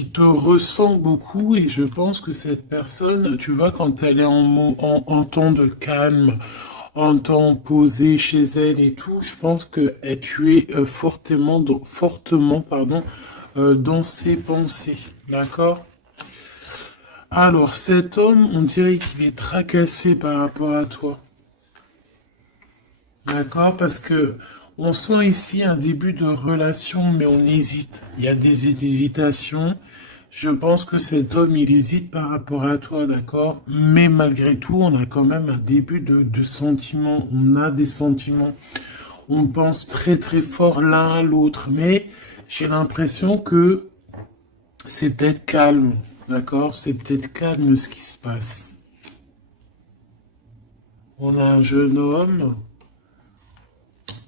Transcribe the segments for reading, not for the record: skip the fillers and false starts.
qui te ressent beaucoup et je pense que cette personne, tu vois, quand elle est en temps de calme, en temps posé chez elle et tout, je pense que tu es fortement, pardon, dans ses pensées, d'accord? Alors, cet homme, on dirait qu'il est tracassé par rapport à toi. D'accord? Parce que on sent ici un début de relation, mais on hésite. Il y a des hésitations. Je pense que cet homme, il hésite par rapport à toi, d'accord? Mais malgré tout, on a quand même un début de sentiments. On a des sentiments. On pense très très fort l'un à l'autre. Mais j'ai l'impression que c'est peut-être calme, d'accord? C'est peut-être calme ce qui se passe. On a un jeune homme,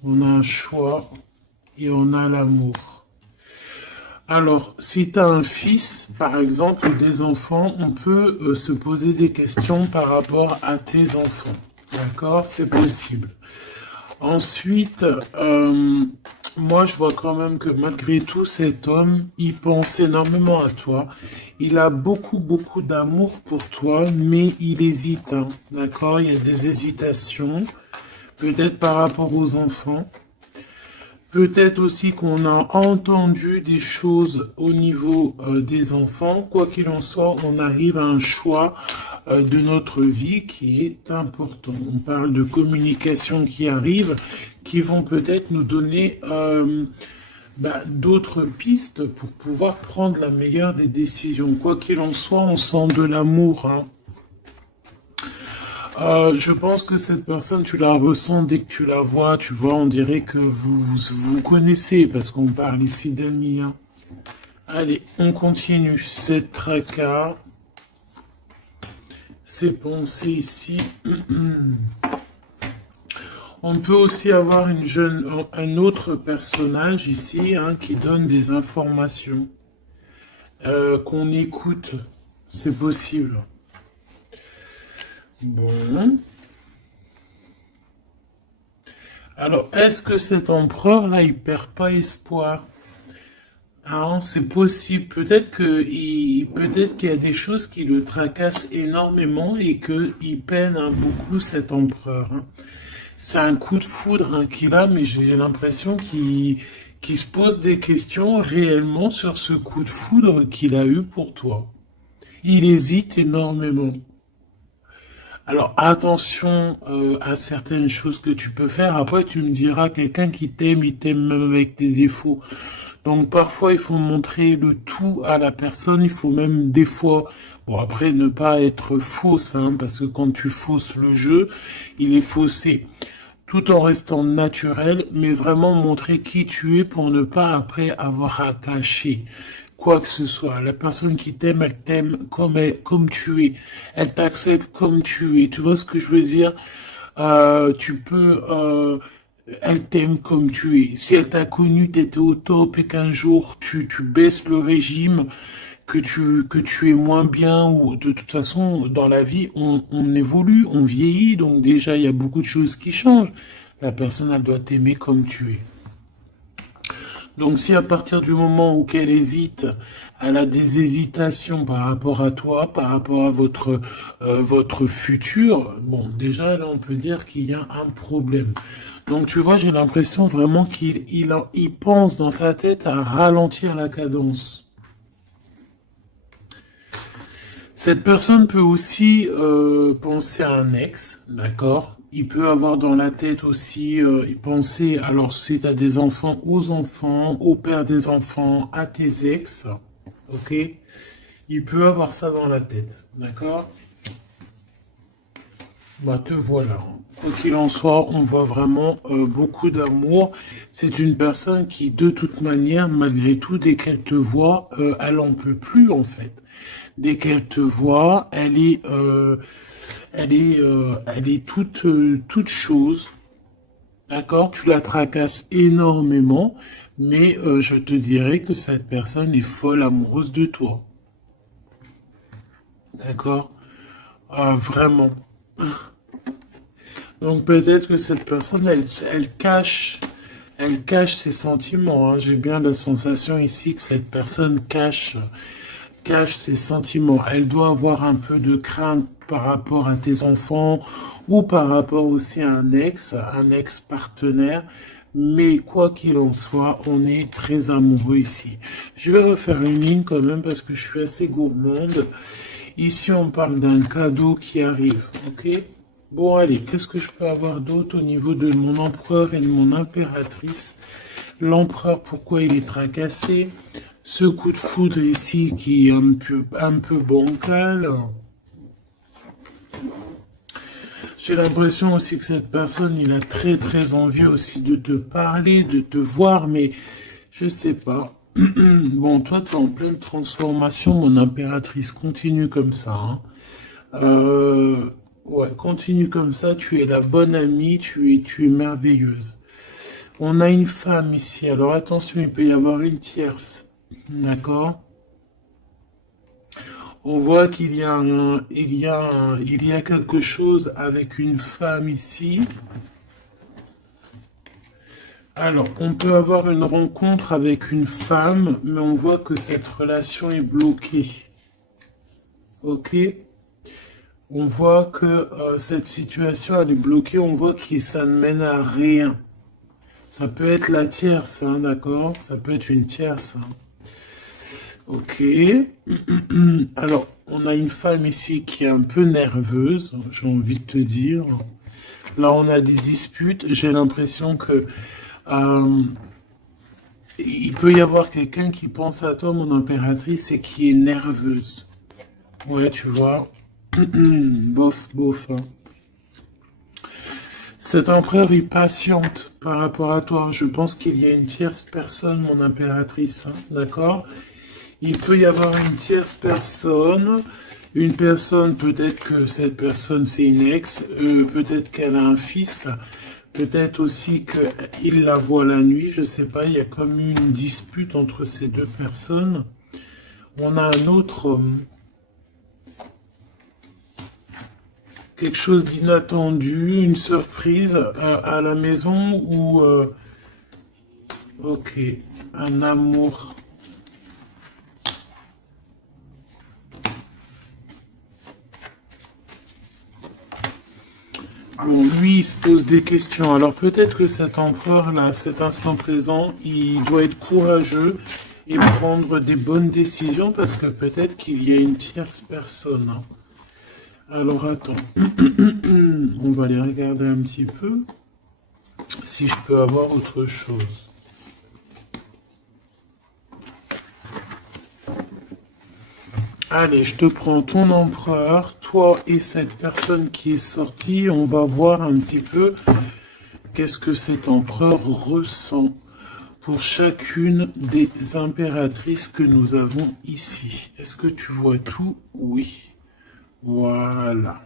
on a un choix et on a l'amour. Alors, si tu as un fils, par exemple, ou des enfants, on peut se poser des questions par rapport à tes enfants. D'accord? C'est possible. Ensuite, moi, je vois quand même que malgré tout, cet homme, il pense énormément à toi. Il a beaucoup, beaucoup d'amour pour toi, mais il hésite, hein. D'accord? Il y a des hésitations, peut-être par rapport aux enfants. Peut-être aussi qu'on a entendu des choses au niveau des enfants. Quoi qu'il en soit, on arrive à un choix de notre vie qui est important. On parle de communication qui arrive, qui vont peut-être nous donner d'autres pistes pour pouvoir prendre la meilleure des décisions. Quoi qu'il en soit, on sent de l'amour, hein. Je pense que cette personne, tu la ressens dès que tu la vois, tu vois, on dirait que vous connaissez, parce qu'on parle ici d'amis, hein. Allez, on continue. Cette tracas, ces pensées ici. On peut aussi avoir un autre personnage ici, hein, qui donne des informations, qu'on écoute. C'est possible. Bon. Alors, est-ce que cet empereur-là, il perd pas espoir? Ah, c'est possible. Peut-être qu'il y a des choses qui le tracassent énormément et qu'il peine, hein, beaucoup cet empereur, hein. C'est un coup de foudre, hein, qu'il a, mais j'ai l'impression qu'il se pose des questions réellement sur ce coup de foudre qu'il a eu pour toi. Il hésite énormément. Alors attention à certaines choses que tu peux faire. Après, tu me diras, quelqu'un qui t'aime, il t'aime même avec tes défauts. Donc parfois, il faut montrer le tout à la personne. Il faut même des fois, bon après, ne pas être fausse, hein, parce que quand tu fausses le jeu, il est faussé. Tout en restant naturel, mais vraiment montrer qui tu es pour ne pas après avoir à cacher quoi que ce soit. La personne qui t'aime, elle t'aime comme tu es. Elle t'accepte comme tu es. Tu vois ce que je veux dire? Elle t'aime comme tu es. Si elle t'a connu, t'étais au top et qu'un jour tu baisses le régime, que tu es moins bien, ou de toute façon, dans la vie, on évolue, on vieillit, donc déjà, il y a beaucoup de choses qui changent. La personne, elle doit t'aimer comme tu es. Donc si à partir du moment où qu'elle hésite, elle a des hésitations par rapport à toi, par rapport à votre futur, bon, déjà là on peut dire qu'il y a un problème. Donc tu vois, j'ai l'impression vraiment qu'il pense dans sa tête à ralentir la cadence. Cette personne peut aussi penser à un ex, d'accord? Il peut avoir dans la tête aussi y penser, alors si tu as des enfants, aux enfants, au père des enfants, à tes ex, ok? Il peut avoir ça dans la tête, d'accord? Bah te voilà. Quoi qu'il en soit, on voit vraiment beaucoup d'amour. C'est une personne qui, de toute manière, malgré tout, dès qu'elle te voit, elle en peut plus en fait. Dès qu'elle te voit, elle est toute chose. D'accord? Tu la tracasses énormément, mais je te dirais que cette personne est folle amoureuse de toi. D'accord? Vraiment. Donc peut-être que cette personne, elle cache Elle cache ses sentiments, hein. J'ai bien la sensation ici que cette personne cache ses sentiments. Elle doit avoir un peu de crainte par rapport à tes enfants ou par rapport aussi à un ex-partenaire. Mais quoi qu'il en soit, on est très amoureux ici. Je vais refaire une ligne quand même parce que je suis assez gourmande. Ici, on parle d'un cadeau qui arrive, ok? Bon, allez, qu'est-ce que je peux avoir d'autre au niveau de mon empereur et de mon impératrice? L'empereur, pourquoi il est tracassé? Ce coup de foudre ici qui est un peu bancal. J'ai l'impression aussi que cette personne, il a très très envie aussi de te parler, de te voir, mais je sais pas. Bon, toi, tu es en pleine transformation, mon impératrice. Continue comme ça, hein. Euh, ouais, continue comme ça. Tu es la bonne amie, tu es merveilleuse. On a une femme ici. Alors attention, il peut y avoir une tierce. D'accord? On voit qu'il y a il y a quelque chose avec une femme ici. Alors, on peut avoir une rencontre avec une femme, mais on voit que cette relation est bloquée. Ok? On voit que cette situation, elle est bloquée. On voit que ça ne mène à rien. Ça peut être la tierce, hein, d'accord? Ça peut être une tierce, hein. Ok. Alors, on a une femme ici qui est un peu nerveuse, j'ai envie de te dire. Là, on a des disputes. J'ai l'impression que euh, il peut y avoir quelqu'un qui pense à toi, mon impératrice, et qui est nerveuse. Ouais, tu vois. Bof, bof, hein. Cet empereur est patiente par rapport à toi. Je pense qu'il y a une tierce personne, mon impératrice, hein, d'accord? Il peut y avoir une personne, peut-être que cette personne c'est une ex, peut-être qu'elle a un fils, peut-être aussi qu'il la voit la nuit, je sais pas, il y a comme une dispute entre ces deux personnes. On a un autre, quelque chose d'inattendu, une surprise à la maison ou, ok, un amour. Bon, lui, il se pose des questions. Alors peut-être que cet empereur-là, à cet instant présent, il doit être courageux et prendre des bonnes décisions parce que peut-être qu'il y a une tierce personne, hein. Alors attends, on va aller regarder un petit peu si je peux avoir autre chose. Allez, je te prends ton empereur, toi et cette personne qui est sortie. On va voir un petit peu qu'est-ce que cet empereur ressent pour chacune des impératrices que nous avons ici. Est-ce que tu vois tout? Oui. Voilà.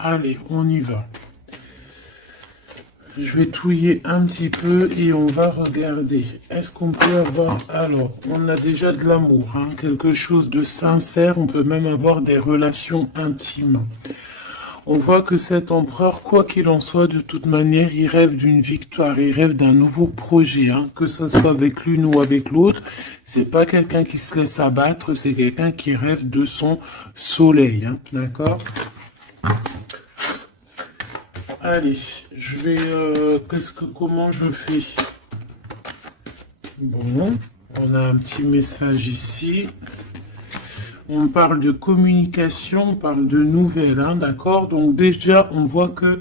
Allez, on y va. Je vais touiller un petit peu et on va regarder. Est-ce qu'on peut avoir... Alors, on a déjà de l'amour, hein, quelque chose de sincère. On peut même avoir des relations intimes. On voit que cet empereur, quoi qu'il en soit, de toute manière, il rêve d'une victoire, il rêve d'un nouveau projet, hein, que ce soit avec l'une ou avec l'autre. C'est pas quelqu'un qui se laisse abattre, c'est quelqu'un qui rêve de son soleil, hein, d'accord? Allez, je vais, comment je fais? Bon, on a un petit message ici. On parle de communication, on parle de nouvelles, hein, d'accord? Donc déjà, on voit que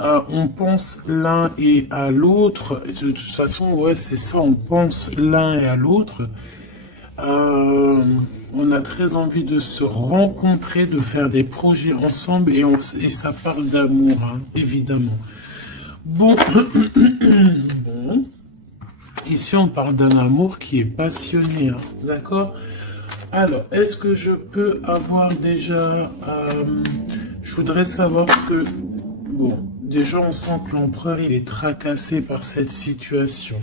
on pense l'un et à l'autre. De toute façon, ouais, c'est ça, on pense l'un et à l'autre. On a très envie de se rencontrer, de faire des projets ensemble et ça parle d'amour, hein, évidemment. Bon, bon, ici on parle d'un amour qui est passionné, hein, d'accord? Alors, est-ce que je peux avoir déjà... je voudrais savoir ce que... Bon, déjà on sent que l'empereur il est tracassé par cette situation.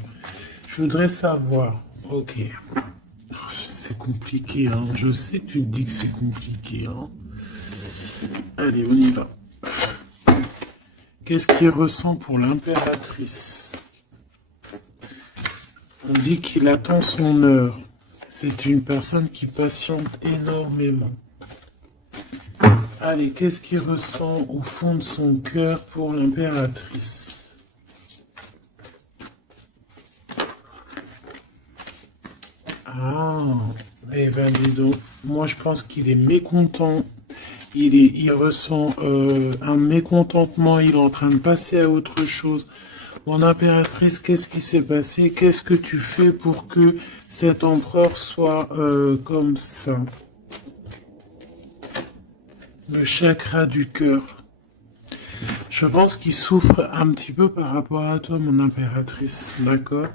Je voudrais savoir... Ok. C'est compliqué, hein. Je sais que tu te dis que c'est compliqué, hein. Allez, on y va. Qu'est-ce qu'il ressent pour l'impératrice? On dit qu'il attend son heure. C'est une personne qui patiente énormément. Allez, qu'est-ce qu'il ressent au fond de son cœur pour l'impératrice? Ah, eh ben dis donc, moi je pense qu'il est mécontent. Il ressent un mécontentement, il est en train de passer à autre chose. Mon impératrice, qu'est-ce qui s'est passé? Qu'est-ce que tu fais pour que cet empereur soit comme ça? Le chakra du cœur. Je pense qu'il souffre un petit peu par rapport à toi, mon impératrice, d'accord?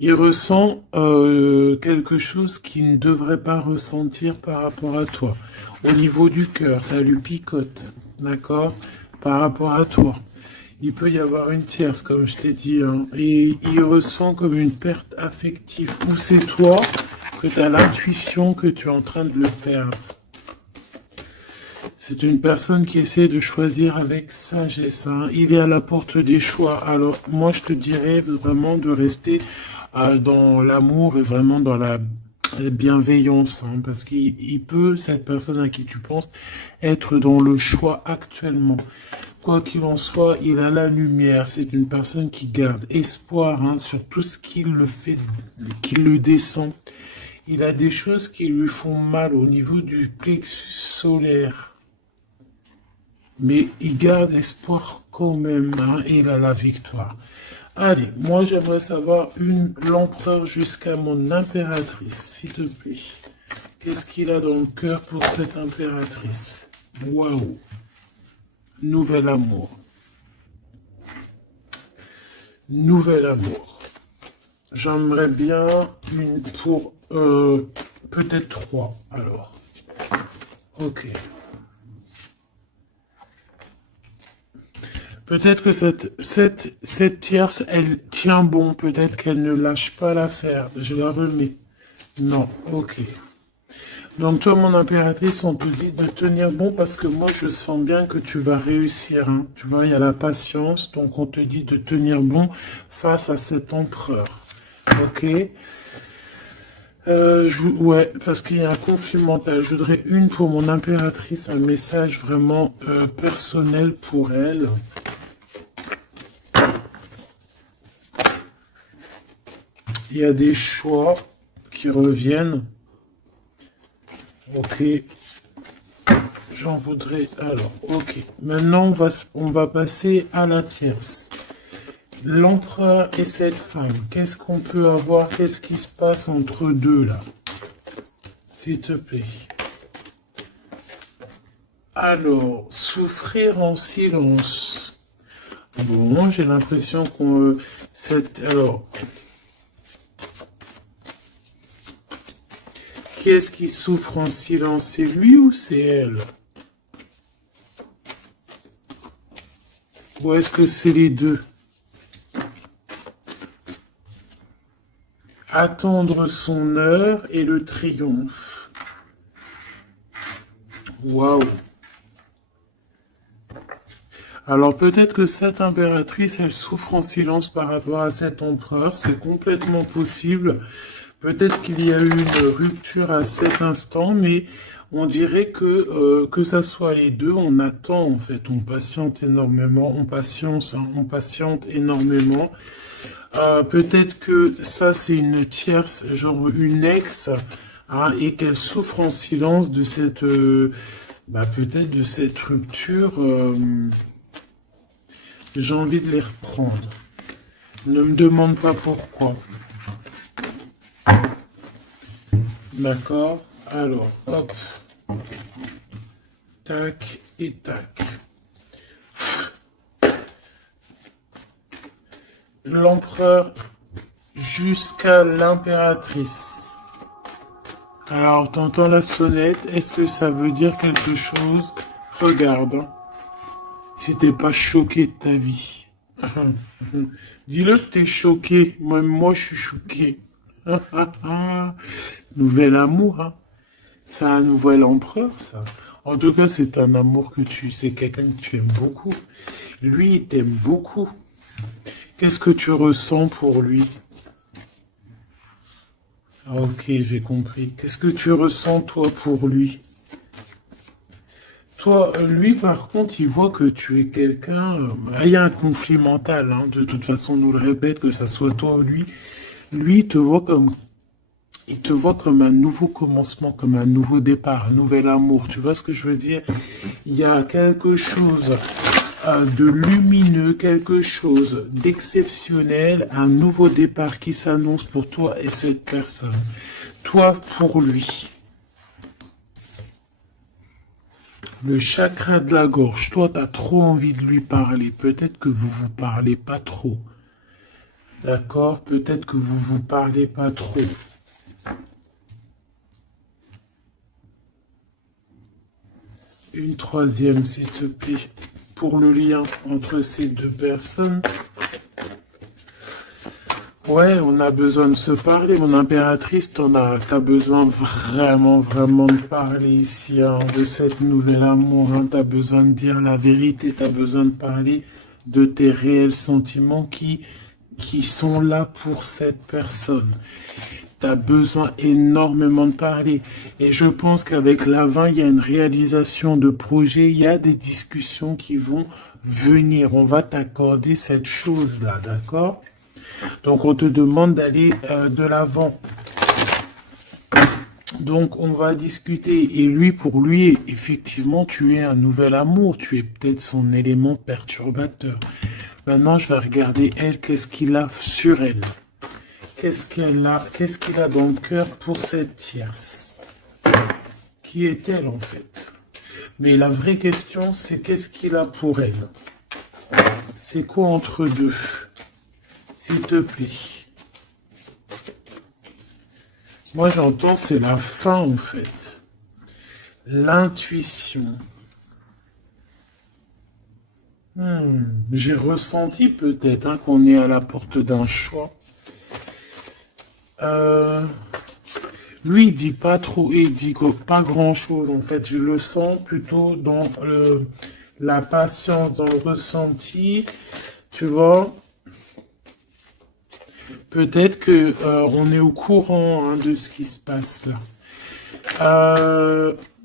Il ressent quelque chose qu'il ne devrait pas ressentir par rapport à toi. Au niveau du cœur, ça lui picote, d'accord? Par rapport à toi. Il peut y avoir une tierce, comme je t'ai dit, hein, et il ressent comme une perte affective. Ou c'est toi que tu as l'intuition que tu es en train de le perdre. C'est une personne qui essaie de choisir avec sagesse. Hein. Il est à la porte des choix. Alors, moi, je te dirais vraiment de rester dans l'amour et vraiment dans la bienveillance. Hein, parce qu'il peut, cette personne à qui tu penses, être dans le choix actuellement. Quoi qu'il en soit, il a la lumière. C'est une personne qui garde espoir hein, sur tout ce qui le fait, qui le descend. Il a des choses qui lui font mal au niveau du plexus solaire. Mais il garde espoir quand même, hein, et il a la victoire. Allez, moi j'aimerais savoir l'empereur jusqu'à mon impératrice, s'il te plaît. Qu'est-ce qu'il a dans le cœur pour cette impératrice? Waouh! Nouvel amour. Nouvel amour. J'aimerais bien une pour peut-être 3, alors. Ok. Peut-être que cette tierce, elle tient bon. Peut-être qu'elle ne lâche pas l'affaire. Je la remets. Non, ok. Donc toi, mon impératrice, on te dit de tenir bon parce que moi, je sens bien que tu vas réussir. Hein. Tu vois, il y a la patience. Donc on te dit de tenir bon face à cet empereur. Ok. Ouais, parce qu'il y a un conflit mental. Je voudrais une pour mon impératrice, un message vraiment personnel pour elle. Il y a des choix qui reviennent. Ok. J'en voudrais. Alors, ok. Maintenant, on va passer à la tierce. L'empereur et cette femme. Qu'est-ce qu'on peut avoir? Qu'est-ce qui se passe entre deux, là? S'il te plaît. Alors, souffrir en silence. Bon, j'ai l'impression qu'on... Alors... Qui est-ce qui souffre en silence? C'est lui ou c'est elle? Ou est-ce que c'est les deux? Attendre son heure et le triomphe. Waouh! Alors peut-être que cette impératrice, elle souffre en silence par rapport à cet empereur. C'est complètement possible. Peut-être qu'il y a eu une rupture à cet instant, mais on dirait que ça soit les deux, on attend en fait, on patiente énormément, on patience, hein, on patiente énormément. Peut-être que ça c'est une tierce, genre une ex, hein, et qu'elle souffre en silence de cette, peut-être de cette rupture. J'ai envie de les reprendre. Ne me demande pas pourquoi. D'accord. Alors, hop. Tac et tac. L'empereur jusqu'à l'impératrice. Alors, t'entends la sonnette. Est-ce que ça veut dire quelque chose? Regarde. Hein. Si t'es pas choqué de ta vie. Dis-le que t'es choqué. Même moi, je suis choqué. Nouvel amour, hein. C'est un nouvel empereur, ça. En tout cas, c'est un amour c'est quelqu'un que tu aimes beaucoup. Lui, il t'aime beaucoup. Qu'est-ce que tu ressens pour lui? Ah, ok, j'ai compris. Qu'est-ce que tu ressens, toi, pour lui? Toi, lui, par contre, il voit que tu es quelqu'un... il y a un conflit mental, hein. De toute façon, on nous le répète, que ça soit toi ou lui. Lui, il te voit comme un nouveau commencement, comme un nouveau départ, un nouvel amour. Tu vois ce que je veux dire? Il y a quelque chose de lumineux, quelque chose d'exceptionnel, un nouveau départ qui s'annonce pour toi et cette personne. Toi pour lui. Le chakra de la gorge, toi, tu as trop envie de lui parler. Peut-être que vous vous parlez pas trop. D'accord? Peut-être que vous vous parlez pas trop. Une troisième, s'il te plaît, pour le lien entre ces deux personnes. Ouais, on a besoin de se parler, mon impératrice, t'as besoin vraiment, vraiment de parler ici, hein, de cette nouvelle amour, hein, t'as besoin de dire la vérité, t'as besoin de parler de tes réels sentiments qui sont là pour cette personne. Tu as besoin énormément de parler. Et je pense qu'avec la 20, il y a une réalisation de projet, il y a des discussions qui vont venir. On va t'accorder cette chose-là, d'accord? Donc, on te demande d'aller de l'avant. Donc, on va discuter. Et lui, pour lui, effectivement, tu es un nouvel amour. Tu es peut-être son élément perturbateur. Maintenant, je vais regarder elle, qu'est-ce qu'il a sur elle. Qu'est-ce qu'il a dans le cœur pour cette tierce? Qui est-elle en fait? Mais la vraie question, c'est qu'est-ce qu'il a pour elle? C'est quoi entre deux? S'il te plaît. Moi j'entends c'est la fin en fait. L'intuition. J'ai ressenti peut-être hein, qu'on est à la porte d'un choix. Lui, il dit pas trop, il dit pas grand-chose, en fait. Je le sens plutôt dans la patience, dans le ressenti, tu vois. Peut-être que on est au courant hein, de ce qui se passe là.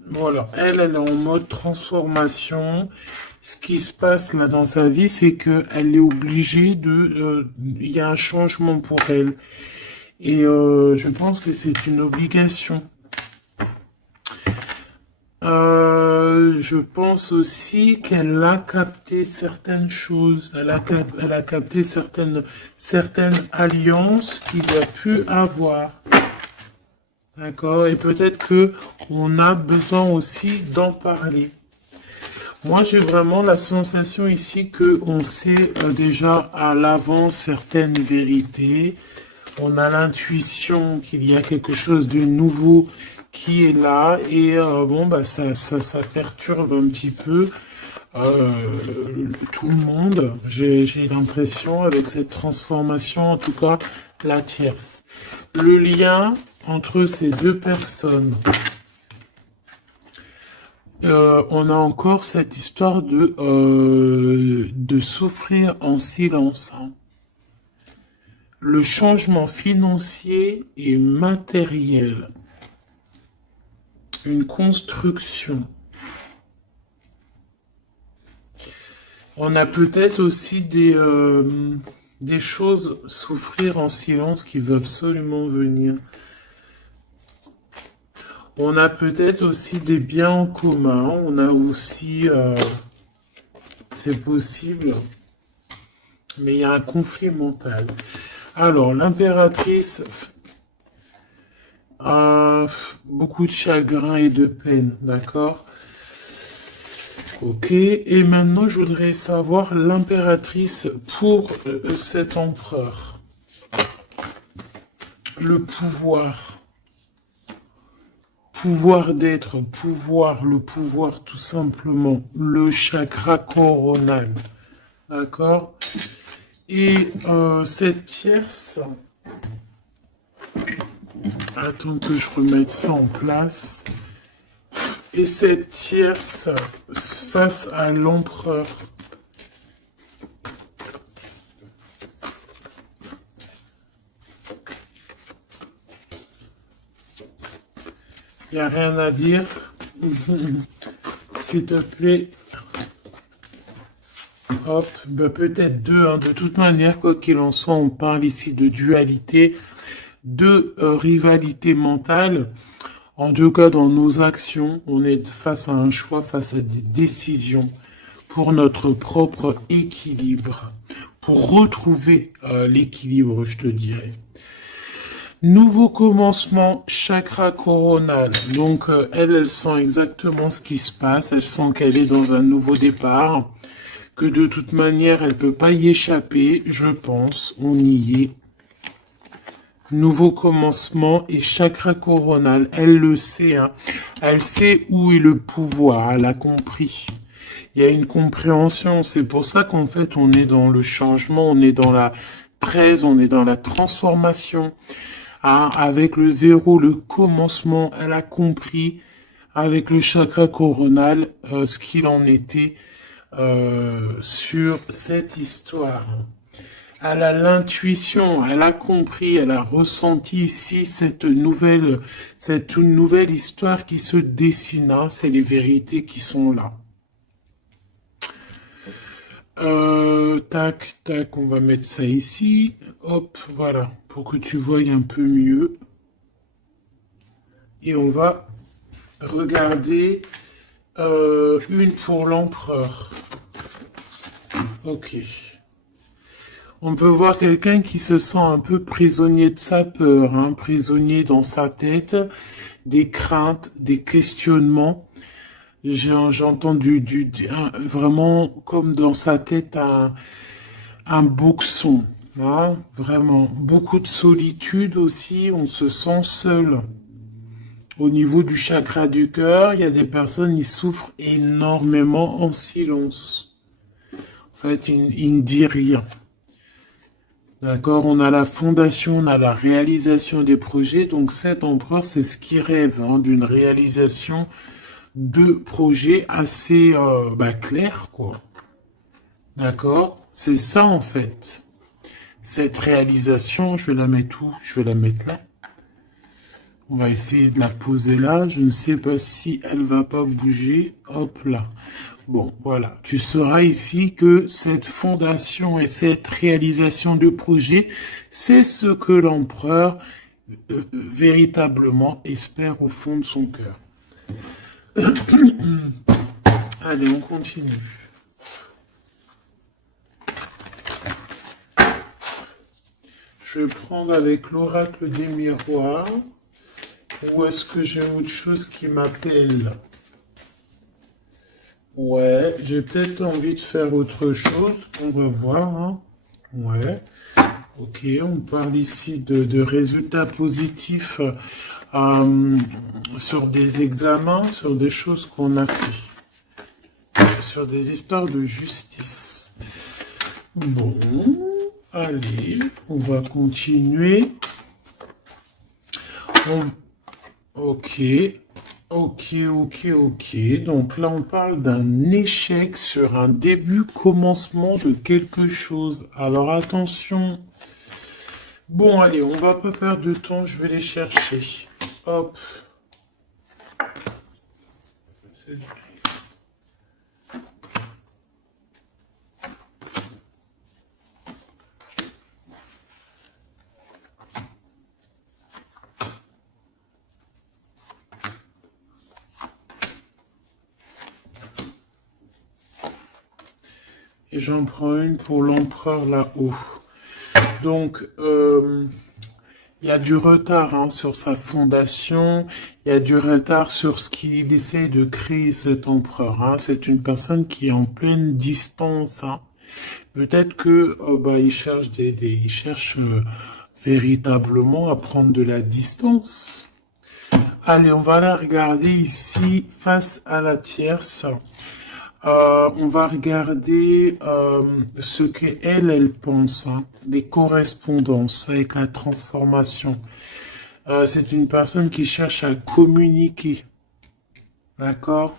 Voilà, elle est en mode transformation. Ce qui se passe là dans sa vie, c'est qu'elle est obligée de... Il y a un changement pour elle. Et je pense que c'est une obligation. Je pense aussi qu'elle a capté certaines choses. Elle a capté certaines alliances qu'il a pu avoir. D'accord? Et peut-être que on a besoin aussi d'en parler. Moi, j'ai vraiment la sensation ici que on sait déjà à l'avance certaines vérités. On a l'intuition qu'il y a quelque chose de nouveau qui est là et bon bah ça perturbe un petit peu tout le monde. J'ai l'impression avec cette transformation, en tout cas la tierce. Le lien entre ces deux personnes. On a encore cette histoire de souffrir en silence. Hein. Le changement financier et matériel. Une construction. On a peut-être aussi des choses souffrir en silence qui veulent absolument venir. On a peut-être aussi des biens en commun. On a aussi... c'est possible. Mais il y a un conflit mental. Alors, l'impératrice a beaucoup de chagrin et de peine, d'accord? Ok, et maintenant je voudrais savoir l'impératrice pour cet empereur. Le pouvoir. Pouvoir d'être, pouvoir, le pouvoir tout simplement. Le chakra coronal. D'accord? Et cette tierce, attends que je remette ça en place. et cette tierce face à l'empereur. Il n'y a rien à dire. S'il te plaît. Hop, bah peut-être deux, hein. De toute manière, quoi qu'il en soit, on parle ici de dualité, de rivalité mentale. En tout cas, dans nos actions, on est face à un choix, face à des décisions pour notre propre équilibre, pour retrouver l'équilibre, je te dirais. Nouveau commencement, chakra coronal. Donc, elle sent exactement ce qui se passe. Elle sent qu'elle est dans un nouveau départ. Que de toute manière, elle peut pas y échapper, je pense. On y est. Nouveau commencement et chakra coronal. Elle le sait, hein. Elle sait où est le pouvoir. Elle a compris. Il y a une compréhension. C'est pour ça qu'en fait, on est dans le changement. On est dans la 13. On est dans la transformation. Ah, avec le 0, le commencement, elle a compris avec le chakra coronal ce qu'il en était sur cette histoire. Elle a l'intuition, elle a compris, elle a ressenti ici cette nouvelle histoire qui se dessine. Hein, c'est les vérités qui sont là. Tac, tac, on va mettre ça ici. Hop, voilà, pour que tu voies un peu mieux. Et on va regarder une pour l'empereur. Ok. On peut voir quelqu'un qui se sent un peu prisonnier de sa peur, hein, prisonnier dans sa tête, des craintes, des questionnements. J'ai entendu vraiment comme dans sa tête un boxon, hein, vraiment. Beaucoup de solitude aussi, on se sent seul. Au niveau du chakra du cœur, il y a des personnes qui souffrent énormément en silence. En fait, ils ne disent rien. D'accord, on a la fondation, on a la réalisation des projets. Donc cet empereur, c'est ce qui rêve, hein, d'une réalisation de projets assez clairs, quoi. D'accord, c'est ça en fait. Cette réalisation, je vais la mettre où? Je vais la mettre là. On va essayer de la poser là. Je ne sais pas si elle va pas bouger. Hop là. Bon, voilà. Tu sauras ici que cette fondation et cette réalisation de projet, c'est ce que l'empereur véritablement espère au fond de son cœur. Allez, on continue. Je vais prendre avec l'oracle des miroirs. Ou est-ce que j'ai autre chose qui m'appelle? Ouais, j'ai peut-être envie de faire autre chose. On va voir. Hein. Ouais. Ok, on parle ici de résultats positifs sur des examens, sur des choses qu'on a fait. Sur des histoires de justice. Bon, allez, on va continuer. Ok, Donc là, on parle d'un échec sur un début, commencement de quelque chose. Alors attention. Bon, allez, on va pas perdre de temps, je vais les chercher. Hop. Et j'en prends une pour l'empereur là-haut. Donc, il y a du retard hein, sur sa fondation, il y a du retard sur ce qu'il essaie de créer cet empereur. Hein. C'est une personne qui est en pleine distance. Hein. Peut-être que il cherche il cherche véritablement à prendre de la distance. Allez, on va la regarder ici face à la tierce. On va regarder ce qu'elle pense, hein, les correspondances avec la transformation. C'est une personne qui cherche à communiquer. D'accord?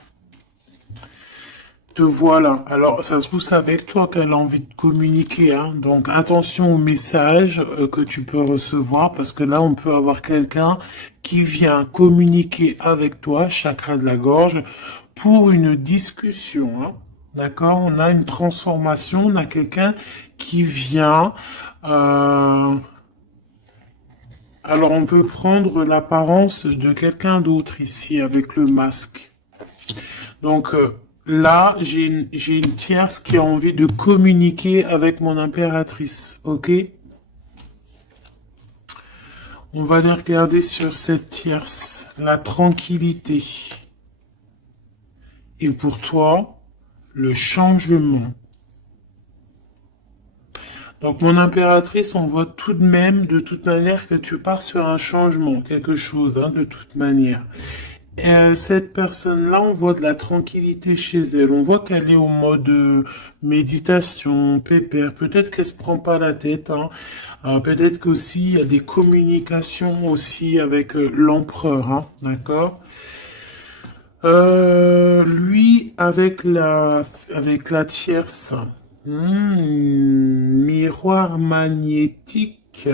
Te voilà. Alors, ça se trouve, c'est avec toi qu'elle a envie de communiquer, hein. Donc, attention aux messages que tu peux recevoir, parce que là, on peut avoir quelqu'un qui vient communiquer avec toi, chakra de la gorge, pour une discussion, hein. D'accord? On a une transformation, on a quelqu'un qui vient. euh, Alors, on peut prendre l'apparence de quelqu'un d'autre ici avec le masque. Donc là, j'ai une tierce qui a envie de communiquer avec mon impératrice. Ok? On va aller regarder sur cette tierce. La tranquillité. Et pour toi, le changement. Donc mon impératrice, on voit tout de même, de toute manière, que tu pars sur un changement, quelque chose, hein, de toute manière. Cette personne-là, on voit de la tranquillité chez elle. On voit qu'elle est au mode méditation, pépère. Peut-être qu'elle se prend pas la tête, hein. Peut-être qu'aussi il y a des communications aussi avec l'empereur, hein, d'accord? Lui avec la tierce. Miroir magnétique.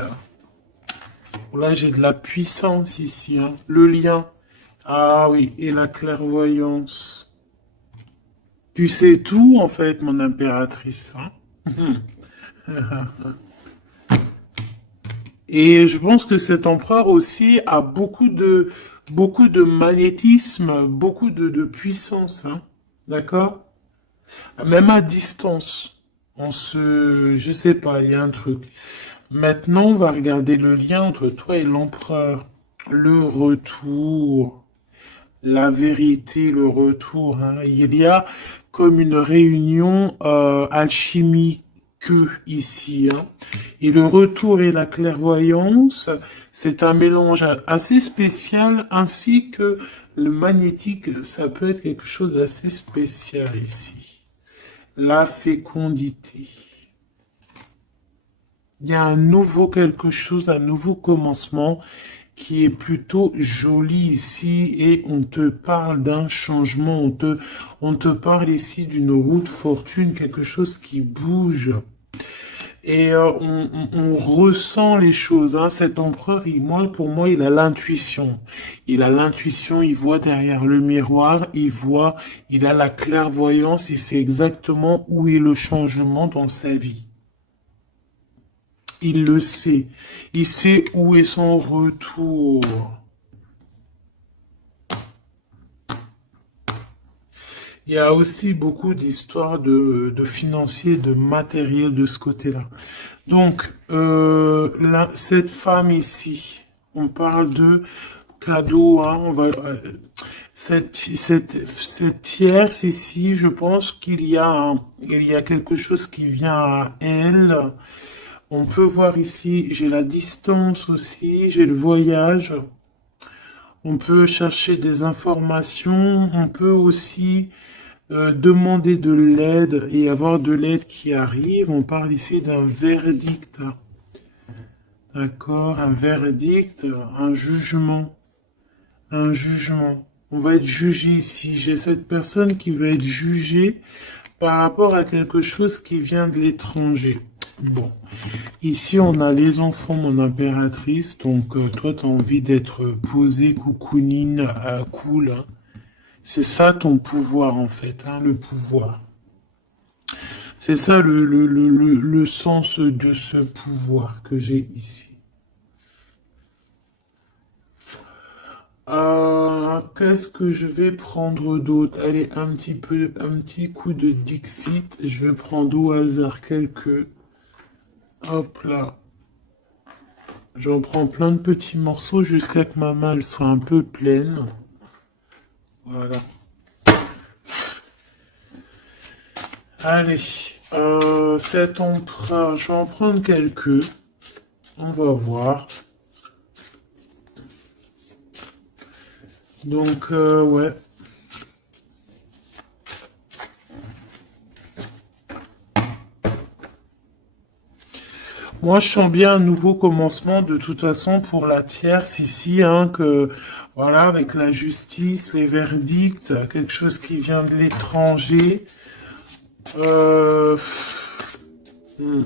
Là, j'ai de la puissance ici, hein. Le lien. Ah oui, et la clairvoyance. Tu sais tout, en fait, mon impératrice, hein. Et je pense que cet empereur aussi a beaucoup de magnétisme, beaucoup de puissance, hein. D'accord? Même à distance. Je sais pas, il y a un truc. Maintenant, on va regarder le lien entre toi et l'empereur. Le retour. La vérité, le retour, hein. Il y a comme une réunion alchimique ici, hein. Et le retour et la clairvoyance, c'est un mélange assez spécial, ainsi que le magnétique, ça peut être quelque chose d'assez spécial ici. La fécondité. Il y a un nouveau quelque chose, un nouveau commencement qui est plutôt joli ici et on te parle d'un changement, on te parle ici d'une route fortune, quelque chose qui bouge. Et on ressent les choses, hein. Cet empereur, pour moi, il a l'intuition. Il a l'intuition, il voit derrière le miroir, il a la clairvoyance, il sait exactement où est le changement dans sa vie. Il le sait. Il sait où est son retour. Il y a aussi beaucoup d'histoires de financiers, de matériel de ce côté-là. Donc, cette femme ici, on parle de cadeau, hein, cette tierce ici, je pense il y a quelque chose qui vient à elle. On peut voir ici, j'ai la distance aussi, j'ai le voyage. On peut chercher des informations. On peut aussi demander de l'aide et avoir de l'aide qui arrive. On parle ici d'un verdict. D'accord? Un verdict, un jugement. Un jugement. On va être jugé ici. J'ai cette personne qui va être jugée par rapport à quelque chose qui vient de l'étranger. Bon, ici on a les enfants, mon impératrice, donc toi tu as envie d'être posée, coucounine, cool, hein. C'est ça ton pouvoir en fait, hein, le pouvoir. C'est ça le sens de ce pouvoir que j'ai ici. Qu'est-ce que je vais prendre d'autre? Allez, un petit coup de Dixit. Je vais prendre au hasard quelques. Hop là. J'en prends plein de petits morceaux jusqu'à que ma malle soit un peu pleine. Voilà. Allez, cet emprunt, je vais en prendre quelques. On va voir. Donc, ouais. Moi, je sens bien un nouveau commencement de toute façon pour la tierce ici, hein, que voilà, avec la justice, les verdicts, quelque chose qui vient de l'étranger. Euh, hmm,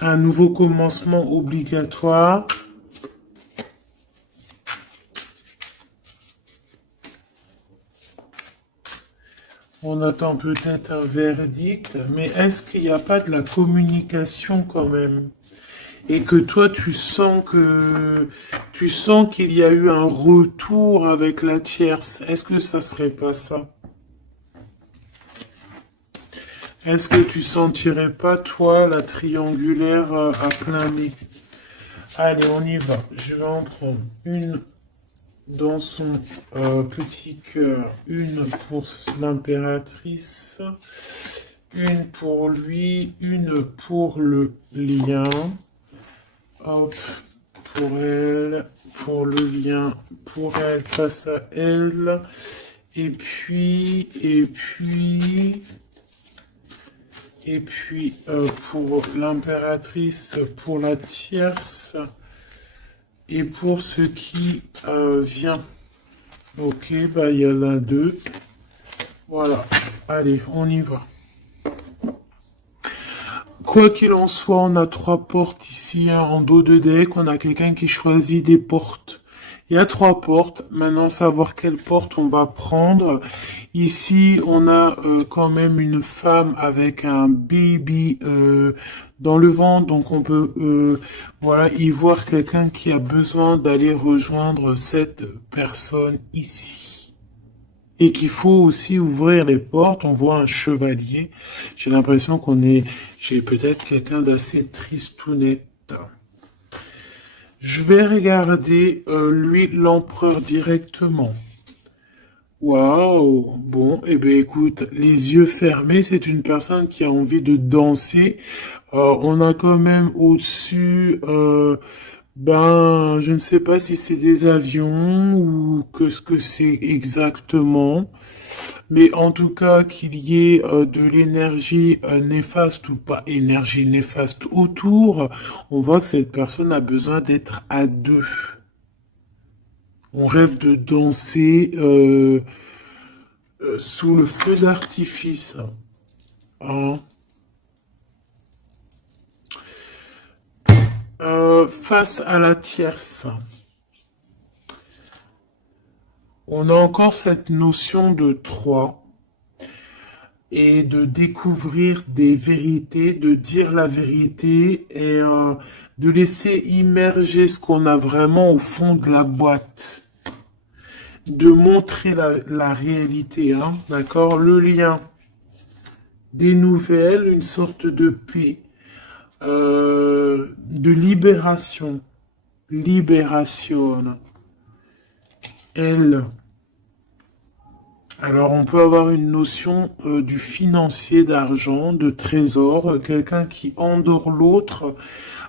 un nouveau commencement obligatoire. On attend peut-être un verdict, mais est-ce qu'il n'y a pas de la communication quand même? Et que toi, tu sens qu'il y a eu un retour avec la tierce. Est-ce que ça serait pas ça? Est-ce que tu sentirais pas, toi, la triangulaire à plein nez? Allez, on y va. Je vais en prendre une dans son petit cœur, une pour l'impératrice, une pour lui, une pour le lien. Hop, pour elle, pour le lien, pour elle, face à elle. Et puis, pour l'impératrice, pour la tierce, et pour ce qui vient. Ok, bah il y en a deux. Voilà, allez, on y va. Quoi qu'il en soit, on a trois portes ici, hein, en dos de deck. On a quelqu'un qui choisit des portes. Il y a trois portes. Maintenant, savoir quelle porte on va prendre. Ici, on a quand même une femme avec un baby dans le ventre. Donc, on peut voilà, y voir quelqu'un qui a besoin d'aller rejoindre cette personne ici. Et qu'il faut aussi ouvrir les portes. On voit un chevalier. J'ai l'impression j'ai peut-être quelqu'un d'assez tristounette. Je vais regarder, lui, l'empereur directement. Waouh! Bon, eh bien, écoute, les yeux fermés, c'est une personne qui a envie de danser. On a quand même au-dessus, ben, je ne sais pas si c'est des avions ou que ce que c'est exactement. Mais en tout cas, qu'il y ait de l'énergie néfaste ou pas énergie néfaste autour, on voit que cette personne a besoin d'être à deux. On rêve de danser sous le feu d'artifice. Hein. Face à la tierce, on a encore cette notion de 3 et de découvrir des vérités, de dire la vérité et de laisser immerger ce qu'on a vraiment au fond de la boîte. De montrer la réalité, hein, d'accord? Le lien, des nouvelles, une sorte de paix, de libération, libération. Elle. Alors, on peut avoir une notion du financier, d'argent, de trésor, quelqu'un qui endort l'autre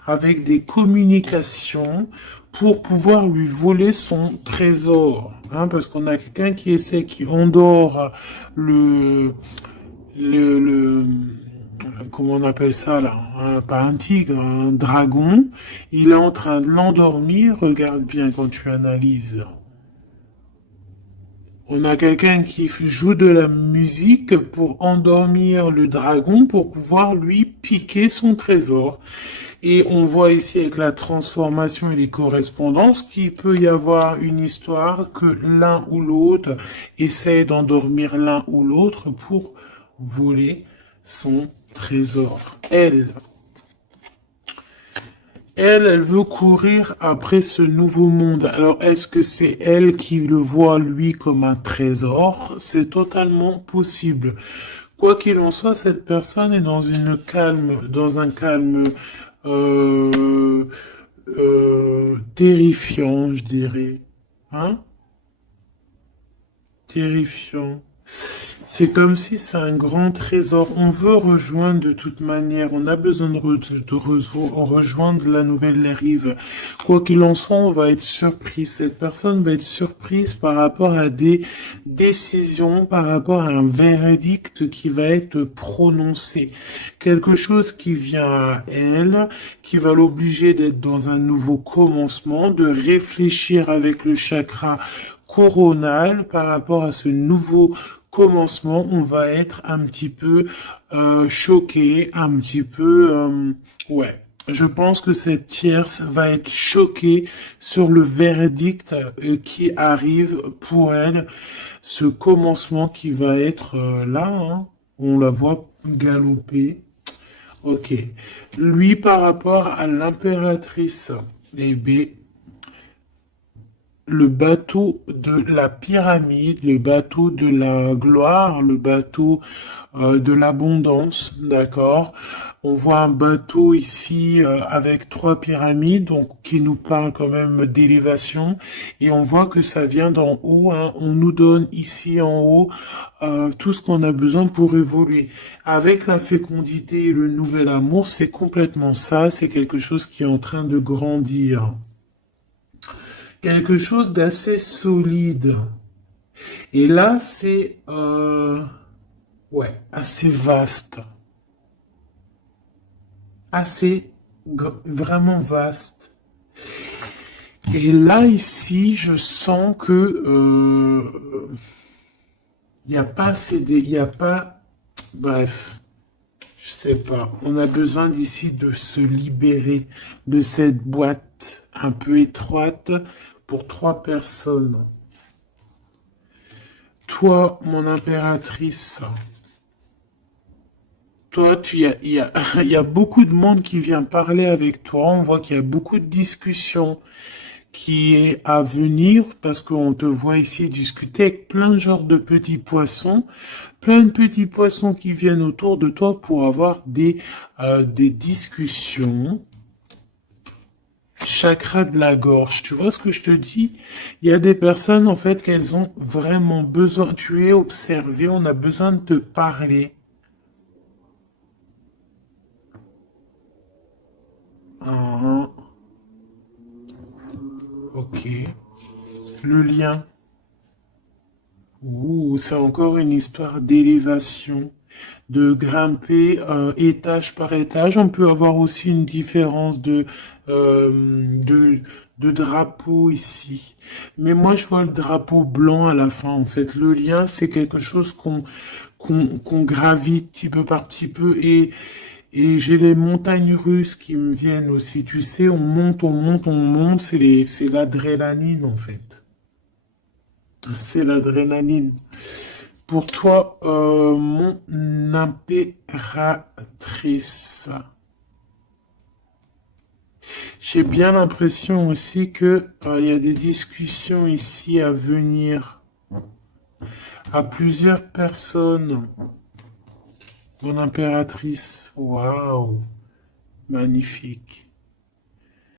avec des communications pour pouvoir lui voler son trésor. Hein, parce qu'on a quelqu'un qui essaie, qui endort le, comment on appelle ça là, pas un tigre, un dragon. Il est en train de l'endormir. Regarde bien quand tu analyses. On a quelqu'un qui joue de la musique pour endormir le dragon pour pouvoir lui piquer son trésor. Et on voit ici avec la transformation et les correspondances qu'il peut y avoir une histoire que l'un ou l'autre essaie d'endormir l'un ou l'autre pour voler son trésor. Elle veut courir après ce nouveau monde. Alors, est-ce que c'est elle qui le voit, lui, comme un trésor? C'est totalement possible. Quoi qu'il en soit, cette personne est dans un calme euh, terrifiant, je dirais. Hein? Terrifiant. C'est comme si c'est un grand trésor. On veut rejoindre de toute manière. On a besoin rejoindre la nouvelle rive. Quoi qu'il en soit, on va être surpris. Cette personne va être surprise par rapport à des décisions, par rapport à un verdict qui va être prononcé. Quelque chose qui vient à elle, qui va l'obliger d'être dans un nouveau commencement, de réfléchir avec le chakra coronal par rapport à ce nouveau commencement. On va être un petit peu choqué, un petit peu ouais. Je pense que cette tierce va être choquée sur le verdict qui arrive pour elle, ce commencement qui va être là, hein. On la voit galoper. Ok. Lui, par rapport à l'impératrice, eh bien, le bateau de la pyramide, le bateau de la gloire, le bateau de l'abondance, d'accord? On voit un bateau ici avec trois pyramides, donc qui nous parle quand même d'élévation, et on voit que ça vient d'en haut, hein. On nous donne ici en haut tout ce qu'on a besoin pour évoluer. Avec la fécondité et le nouvel amour, c'est complètement ça, c'est quelque chose qui est en train de grandir. Quelque chose d'assez solide. Et là, c'est ouais, assez vaste. Assez vraiment vaste. Et là, ici, je sens que il n'y a pas assez de, il n'y a pas, bref, je sais pas. On a besoin d'ici de se libérer de cette boîte un peu étroite pour trois personnes. Toi, mon impératrice, toi, il y a beaucoup de monde qui vient parler avec toi. On voit qu'il y a beaucoup de discussions qui est à venir parce qu'on te voit ici discuter avec plein de genres de petits poissons, plein de petits poissons qui viennent autour de toi pour avoir des discussions. Chakra de la gorge, tu vois ce que je te dis? Il y a des personnes, en fait, qu'elles ont vraiment besoin. Tu es observé, on a besoin de te parler. Ah, ok. Le lien. Ouh, c'est encore une histoire d'élévation, de grimper étage par étage. On peut avoir aussi une différence de drapeau ici. Mais moi, je vois le drapeau blanc à la fin. En fait, le lien, c'est quelque chose qu'on gravite petit peu par petit peu. Et j'ai les montagnes russes qui me viennent aussi. Tu sais, on monte, on monte, on monte. C'est l'adrénaline, en fait. C'est l'adrénaline. Pour toi, mon impératrice, j'ai bien l'impression aussi que il y a des discussions ici à venir à plusieurs personnes. Mon impératrice, waouh, magnifique.